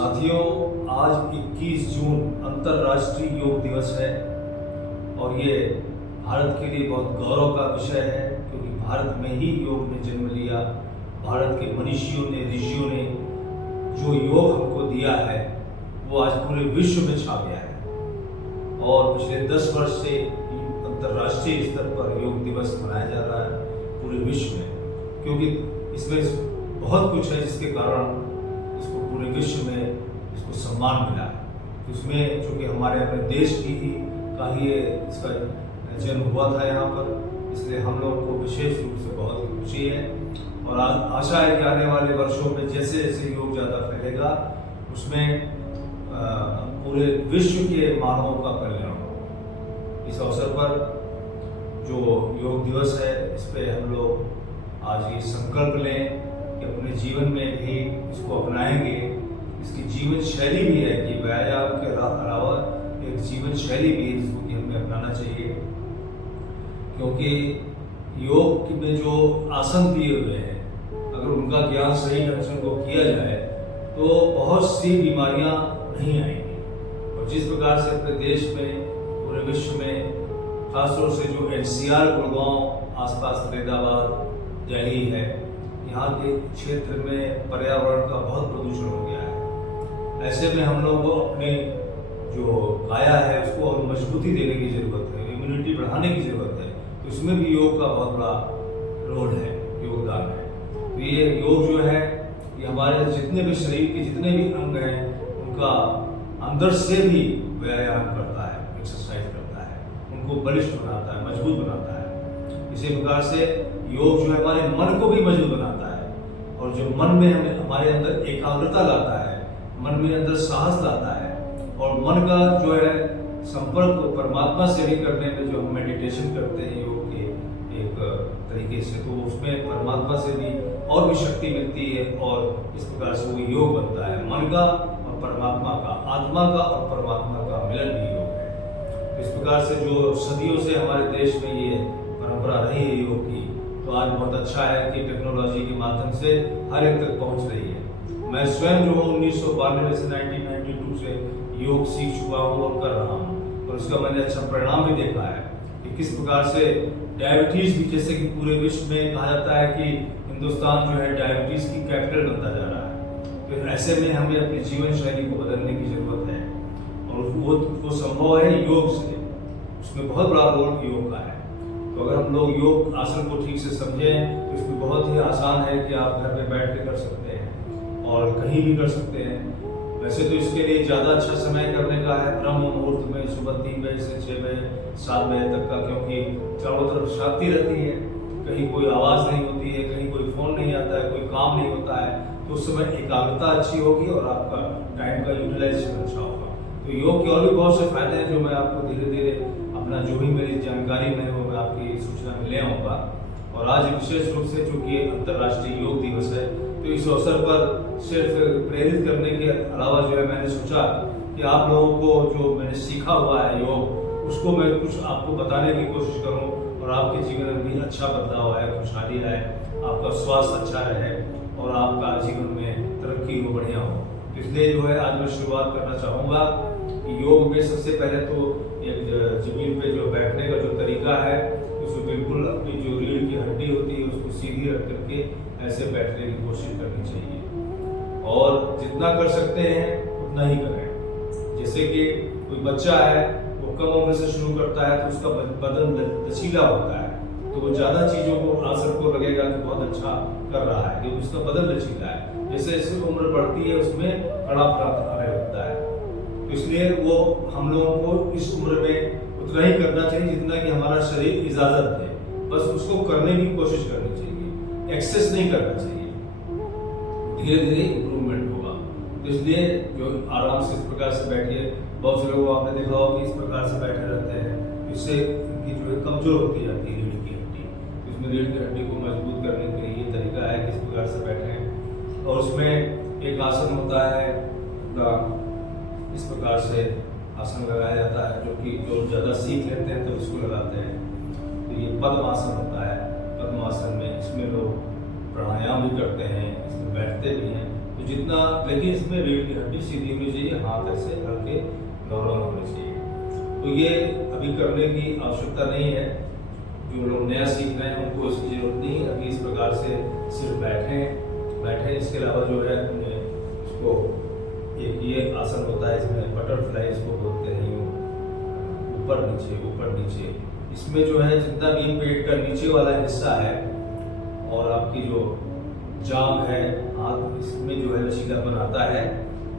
साथियों, आज 21 जून अंतर्राष्ट्रीय योग दिवस है और ये भारत के लिए बहुत गौरव का विषय है, क्योंकि भारत में ही योग ने जन्म लिया। भारत के मनीषियों ने, ऋषियों ने जो योग हमको दिया है वो आज पूरे विश्व में छा गया है और पिछले 10 वर्ष से अंतर्राष्ट्रीय स्तर पर योग दिवस मनाया जा रहा है पूरे विश्व में, क्योंकि इसमें बहुत कुछ है जिसके कारण इसको पूरे विश्व में इसको सम्मान मिला है। इसमें चूँकि हमारे अपने देश की ही का ही इसका जन्म हुआ था यहाँ पर, इसलिए हम लोगों को विशेष रूप से बहुत खुशी है और आशा है कि आने वाले वर्षों में जैसे जैसे योग ज़्यादा फैलेगा उसमें पूरे विश्व के मानवों का कल्याण हो। इस अवसर पर जो योग दिवस है इस पर हम लोग आज ये संकल्प लें कि अपने जीवन में भी इसको अपनाएंगे। इसकी जीवन शैली भी है कि व्यायाम के अलावा एक जीवन शैली भी है जिसको कि हमें अपनाना चाहिए, क्योंकि योग में जो आसन दिए हुए हैं अगर उनका ज्ञान सही ढंग से उनको किया जाए तो बहुत सी बीमारियां नहीं आएंगी। और जिस प्रकार से अपने देश में, पूरे विश्व में, खासतौर से जो NCR, गुड़गांव, आसपास फरीदाबाद, दिल्ली है, यहाँ के क्षेत्र में पर्यावरण का बहुत प्रदूषण हो गया है। ऐसे में हम लोग को अपनी जो काया है उसको और मजबूती देने की ज़रूरत है, इम्यूनिटी बढ़ाने की ज़रूरत है, तो इसमें भी योग का बहुत बड़ा रोल है, योगदान है। तो ये योग जो है ये हमारे जितने भी शरीर के जितने भी अंग हैं उनका अंदर से भी व्यायाम करता है, एक्सरसाइज करता है, उनको बलिष्ठ बनाता है, मजबूत बनाता है। इसी प्रकार से योग जो है हमारे मन को भी मजबूत बनाता है और जो मन में हमारे अंदर एकाग्रता लाता है, मन में अंदर साहस लाता है और मन का जो है संपर्क परमात्मा से भी करने में जो हम मेडिटेशन करते हैं योग के एक तरीके से, तो उसमें परमात्मा से भी और भी शक्ति मिलती है और इस प्रकार से वो योग बनता है। मन का और परमात्मा का, आत्मा का और परमात्मा का मिलन भी योग है। इस प्रकार से जो सदियों से हमारे देश में ये परंपरा रही है योग की, तो आज बहुत अच्छा है कि टेक्नोलॉजी के माध्यम से हर एक तक पहुंच रही है। मैं स्वयं जो हूँ 1992 से 1992 से योग सीख चुका हूँ और कर रहा हूँ और उसका मैंने अच्छा परिणाम भी देखा है कि किस प्रकार से डायबिटीज़ भी, जैसे कि पूरे विश्व में कहा जाता है कि हिंदुस्तान जो है डायबिटीज़ की कैपिटल बनता जा रहा है, तो ऐसे में हमें अपनी जीवन शैली को बदलने की ज़रूरत है और वो संभव है योग से। उसमें बहुत बड़ा रोल योग का है। तो अगर हम लोग योग आसन को ठीक से समझें तो इसमें बहुत ही आसान है कि आप घर में बैठ के कर सकते हैं और कहीं भी कर सकते हैं। वैसे तो इसके लिए ज़्यादा अच्छा समय करने का है ब्रह्म मुहूर्त में, सुबह 3 बजे से 6 बजे 7 बजे तक का, क्योंकि चारों तरफ शांति रहती है, कहीं कोई आवाज़ नहीं होती है, कहीं कोई फ़ोन नहीं आता है, कोई काम नहीं होता है, तो उस समय एकाग्रता अच्छी होगी और आपका टाइम का यूटिलाइजेशन अच्छा होगा। तो योग के और भी बहुत से फायदे हैं जो मैं आपको धीरे धीरे अपना जो भी मेरी जानकारी में है वो मैं आपकी सूचना में ले आऊँगा। और आज विशेष रूप से चूँकि अंतर्राष्ट्रीय योग दिवस है तो इस अवसर पर सिर्फ प्रेरित करने के अलावा जो है मैंने सोचा कि आप लोगों को जो मैंने सीखा हुआ है योग उसको मैं कुछ आपको बताने की कोशिश करूं और आपके जीवन में भी अच्छा बदलाव आए, खुशहाली आए, आपका स्वास्थ्य अच्छा रहे और आपका जीवन में तरक्की हो, बढ़िया हो। इसलिए जो है आज मैं शुरुआत करना चाहूँगा कि योग में सबसे पहले तो एक जमीन पे जो बैठने का जो तरीका है उसको बिल्कुल अपनी जो रीढ़ की हड्डी होती है उसको सीधी रख करके ऐसे बैठने की कोशिश करनी चाहिए और जितना कर सकते हैं उतना ही करें। जैसे कि कोई बच्चा है वो कम उम्र से शुरू करता है तो उसका बदन लचीला होता है, तो वो ज़्यादा चीज़ों को आंसर को लगेगा कि बहुत अच्छा कर रहा है, क्योंकि उसका बदन लचीला है। जैसे जैसे उम्र बढ़ती है उसमें कड़ापन आने लगता है, तो इसलिए वो हम लोगों को इस उम्र में उतना ही करना चाहिए जितना कि हमारा शरीर इजाज़त दे, बस उसको करने की कोशिश करनी चाहिए, एक्सेस नहीं करना चाहिए, धीरे धीरे इम्प्रूवमेंट होगा। तो इसलिए जो आराम से इस प्रकार से बैठिए। बहुत से लोग आपने देखा होगा कि इस प्रकार से बैठे रहते हैं, इससे उनकी जो है कमज़ोर होती जाती है रीढ़ की हड्डी। तो इसमें रीढ़ की हड्डी को मजबूत करने के लिए ये तरीका है कि इस प्रकार से बैठें और उसमें एक आसन होता है इस प्रकार से आसन लगाया जाता है, जो कि जो ज़्यादा सीख लेते हैं तो इसको लगाते हैं। तो ये पद्मासन होता है। पद्मासन में इसमें लोग प्राणायाम भी करते हैं, इसमें बैठते भी हैं। तो जितना, लेकिन इसमें रीढ़ की हड्डी सीधी होनी चाहिए, हाथ ऐसे हल्के नॉर्मल होने चाहिए। तो ये अभी करने की आवश्यकता नहीं है। जो लोग नया सीख रहे हैं उनको इसकी जरूरत नहीं है। अभी इस प्रकार से सिर्फ बैठे। इसके अलावा जो है इसको एक ये आसन होता है, इसमें बटरफ्लाई इसको बोलते हैं, ऊपर नीचे। इसमें जो है जितना भी पेट का नीचे वाला हिस्सा है और आपकी जो जांघ है, हाथ, इसमें जो है लचीलापन आता है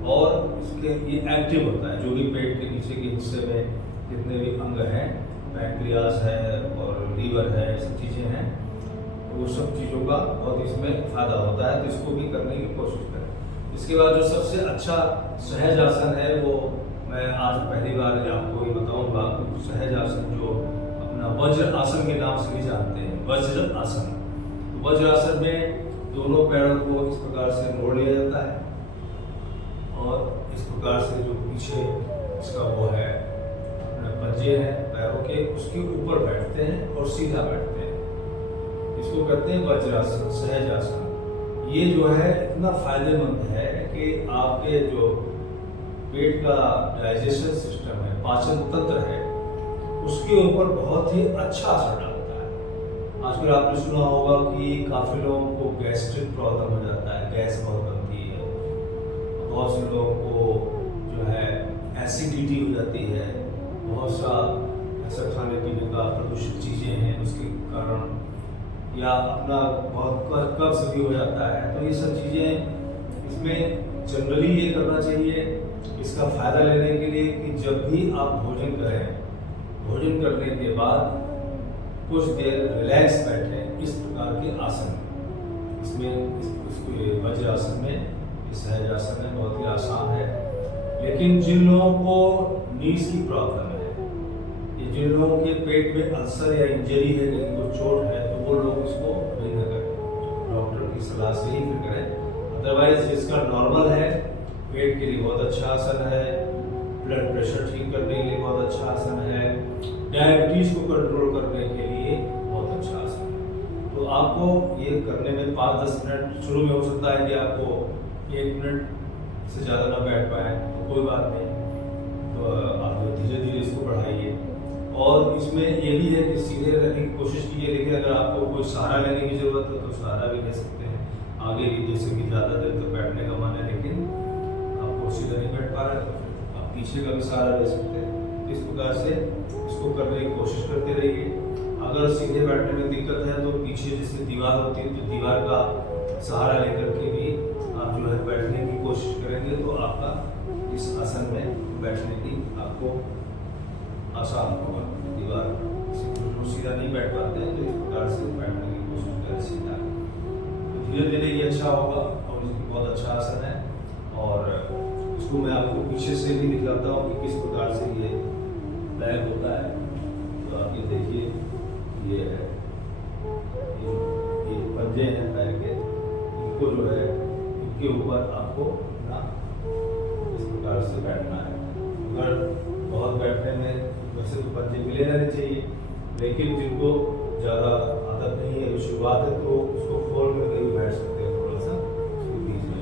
और इसके ये एक्टिव होता है। जो भी पेट के नीचे के हिस्से में जितने भी अंग हैं, पैंक्रियास है और लीवर है, सब चीज़ें हैं, तो वो सब चीज़ों का बहुत इसमें फायदा होता है। तो इसको भी करने की कोशिश करें। इसके बाद जो सबसे अच्छा सहज आसन है वो मैं आज पहली बार आपको ये बताऊंगा। तो सहज आसन जो अपना वज्र आसन के नाम से भी जानते हैं, वज्र आसन। तो वज्र आसन में दोनों पैरों को इस प्रकार से मोड़ लिया जाता है और इस प्रकार से जो पीछे इसका वो है पंजे हैं पैरों के, उसके ऊपर बैठते हैं और सीधा बैठते हैं। इसको कहते हैं वज्रासन, सहज आसन। ये जो है इतना फायदेमंद है कि आपके जो पेट का डाइजेशन सिस्टम है, पाचन तंत्र है, उसके ऊपर बहुत ही अच्छा असर डालता है। आजकल आपने सुना होगा कि काफ़ी लोगों को गैस्ट्रिक प्रॉब्लम हो जाता है, गैस बहुत बनती है। बहुत से लोगों को जो है एसिडिटी हो जाती है, बहुत सा ऐसा खाने पीने का प्रदूषित चीज़ें हैं उसके कारण, या अपना बहुत कब्ज भी हो जाता है। तो ये सब चीज़ें इसमें जनरली ये करना चाहिए इसका फ़ायदा लेने के लिए कि जब भी आप भोजन करें, भोजन करने के बाद कुछ देर रिलैक्स बैठें इस प्रकार के आसन में। इसमें वज्र आसन में, सहज आसन में बहुत ही आसान है। लेकिन जिन लोगों को नीज की प्रॉब्लम है, ये जिन लोगों के पेट में अल्सर या इंजरी है, कहीं को चोट है, तो वो लोग इसको नहीं ना करें, डॉक्टर की सलाह से ही फिर करें। अदरवाइज जिसका नॉर्मल है, पेट के लिए बहुत अच्छा आसन है, ब्लड प्रेशर ठीक करने के लिए बहुत अच्छा आसन है, डायबिटीज को कंट्रोल करने के लिए बहुत अच्छा आसन है। तो आपको ये करने में 5-10 मिनट, शुरू में हो सकता है कि आपको 1 मिनट से ज़्यादा ना बैठ पाए, तो कोई बात नहीं, तो आप धीरे धीरे इसको बढ़ाइए। और इसमें ये भी है कि सीधे रहने की कोशिश कीजिए, लेकिन अगर आपको कोई सहारा लेने की ज़रूरत है तो सहारा भी ले सकते हैं आगे भी, जैसे कि ज़्यादा देर तक बैठने का मन है लेकिन आपको सीधा नहीं बैठ पा रहा है, तो आप पीछे का भी सहारा ले सकते हैं। इस प्रकार से इसको करने की कोशिश करते रहिए। अगर सीधे बैठने में दिक्कत है तो पीछे जैसे दीवार होती है, तो दीवार का सहारा लेकर के भी आप जो है बैठने की कोशिश करेंगे तो आपका इस आसन में बैठने की आपको आसान होगा। दीवार से सीधा नहीं बैठ पाते हैं तो इस प्रकार से बैठने की कोशिश करें सीधा, तो धीरे धीरे ये अच्छा होगा और इसकी बहुत अच्छा आसन है। और इसको मैं आपको पीछे से भी दिखाता हूँ कि किस प्रकार से ये बैग होता है। तो आप ये देखिए, ये है, ये पंजे हैं पैर के, इनको जो है इनके ऊपर आपको ना इस प्रकार से बैठना है। अगर बहुत बैठने में वैसे तो पंजे मिले रहने चाहिए, लेकिन जिनको ज़्यादा आदत नहीं है, शुरुआत है, तो उसको खोल करके भी बैठ सकते हैं थोड़ा सा उसके बीच में।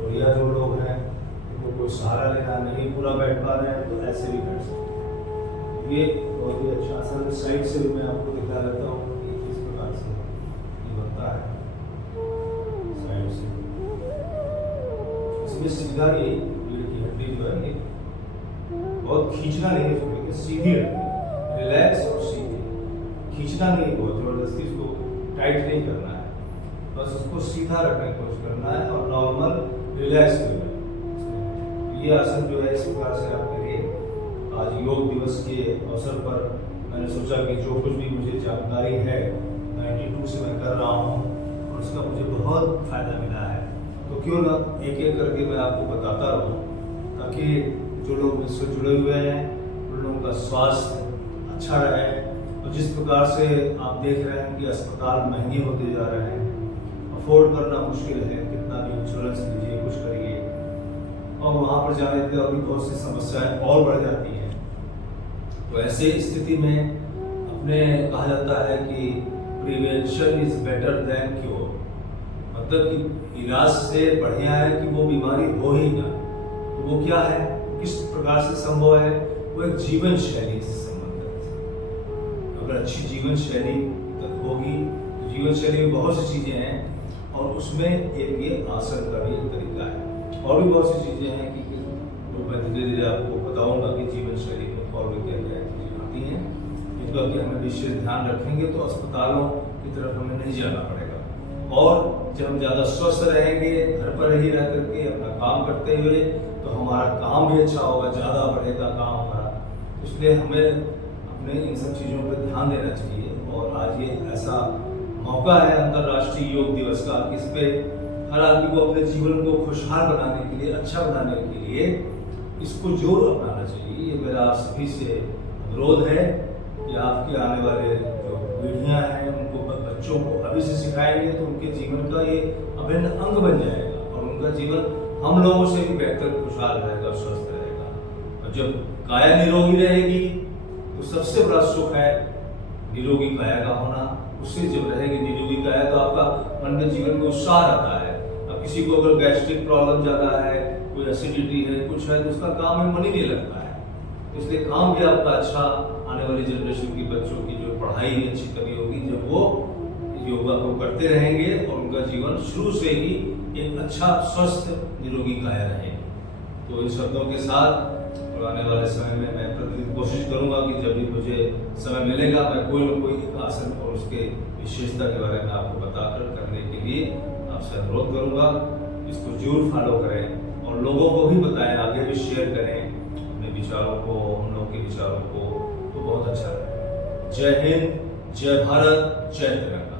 और या जो लोग हैं उनको कोई सहारा लेना नहीं, पूरा बैठ पा रहे हैं, तो ऐसे भी बैठ सकते हैं। ये बहुत ही अच्छा आसन, साइड से भी मैं आपको दिखा देता हूँ कि किस प्रकार से ये बनता है। साइड से इसमें सीधा ये रीढ़ की हड्डी जो है, ये बहुत खींचना नहीं है, लेकिन सीधी रखनी है, रिलैक्स और सीधी, खींचना नहीं है, बहुत जबरदस्ती इसको टाइट नहीं करना है, बस उसको सीधा रखने की कोशिश करना है और नॉर्मल रिलैक्स करना है। ये आसन जो है इस प्रकार से आपके लिए आज योग दिवस के अवसर पर मैंने सोचा कि जो कुछ भी मुझे जानकारी है 92 से मैं कर रहा हूँ और उसका मुझे बहुत फायदा मिला है, तो क्यों ना एक एक करके मैं आपको बताता रहूँ, ताकि जो लोग मुझसे जुड़े हुए हैं उन लोगों का स्वास्थ्य अच्छा रहे। और जिस प्रकार से आप देख रहे हैं कि अस्पताल महंगे होते जा रहे हैं, अफोर्ड करना मुश्किल है, कितना भी इंश्योरेंस लीजिए, कुछ करिए, और वहाँ पर जाने पर अभी बहुत सी समस्याएं और बढ़ जाती हैं। तो ऐसे स्थिति में अपने कहा जाता है कि prevention is better than cure, मतलब कि इलाज से बढ़िया है कि वो बीमारी हो ही ना। तो वो क्या है, किस प्रकार से संभव है, वो एक जीवन शैली से संबंधित है। अगर अच्छी जीवन शैली होगी तो जीवन शैली में बहुत सी चीजें हैं और उसमें एक ये आसन का भी एक तरीका है और भी बहुत सी चीजें हैं कि तो मैं धीरे धीरे आपको बताऊंगा कि जीवन शैली में और भी क्या क्या चीजें आती हैं, जिनका कि हमें विशेष ध्यान रखेंगे तो अस्पतालों की तरफ हमें नहीं जाना पड़ेगा। और जब हम ज़्यादा स्वस्थ रहेंगे, घर पर ही रह करके अपना काम करते हुए, तो हमारा काम भी अच्छा होगा, ज़्यादा बढ़ेगा काम हमारा। इसलिए हमें अपने इन सब चीज़ों पर ध्यान देना चाहिए। और आज ये ऐसा मौका है अंतर्राष्ट्रीय योग दिवस का कि इस पे हर आदमी को अपने जीवन को खुशहाल बनाने के लिए, अच्छा बनाने के लिए इसको जोर अपनाना चाहिए। ये मेरा आप सभी से अनुरोध है कि आपके आने वाले जो पीढ़ियाँ हैं उनको, बच्चों को अभी से सिखाएंगे तो उनके जीवन का ये अभिन्न अंग बन जाएगा और उनका जीवन हम लोगों से भी बेहतर, खुशहाल रहेगा, स्वस्थ रहेगा। और जब काया निरोगी रहेगी तो सबसे बड़ा सुख है निरोगी काया का होना। उससे जब रहेगी निरोगी काया तो आपका मन में जीवन में उत्साह रहता है। अब किसी को अगर गैस्ट्रिक प्रॉब्लम ज़्यादा है, कोई एसिडिटी है, कुछ है, तो उसका काम में मन ही नहीं लगता है। इसलिए काम भी आपका अच्छा, आने वाली जनरेशन की बच्चों की जो पढ़ाई अच्छी तभी होगी जब वो योगा को करते रहेंगे और उनका जीवन शुरू से ही एक अच्छा, स्वस्थ, निरोगी काया रहेगी। तो इन शब्दों के साथ आने वाले समय में मैं प्रतिदिन कोशिश करूंगा कि जब भी मुझे समय मिलेगा मैं कोई न कोई एक आसन और उसके विशेषता के बारे में आपको बताकर करने के लिए आपसे अनुरोध करूंगा। इसको जरूर फॉलो करें और लोगों को भी बताएं, आगे भी शेयर करें अपने विचारों को, हम लोग के विचारों को, तो बहुत अच्छा रहेगा। जय हिंद, जय भारत, जय तिरंगा।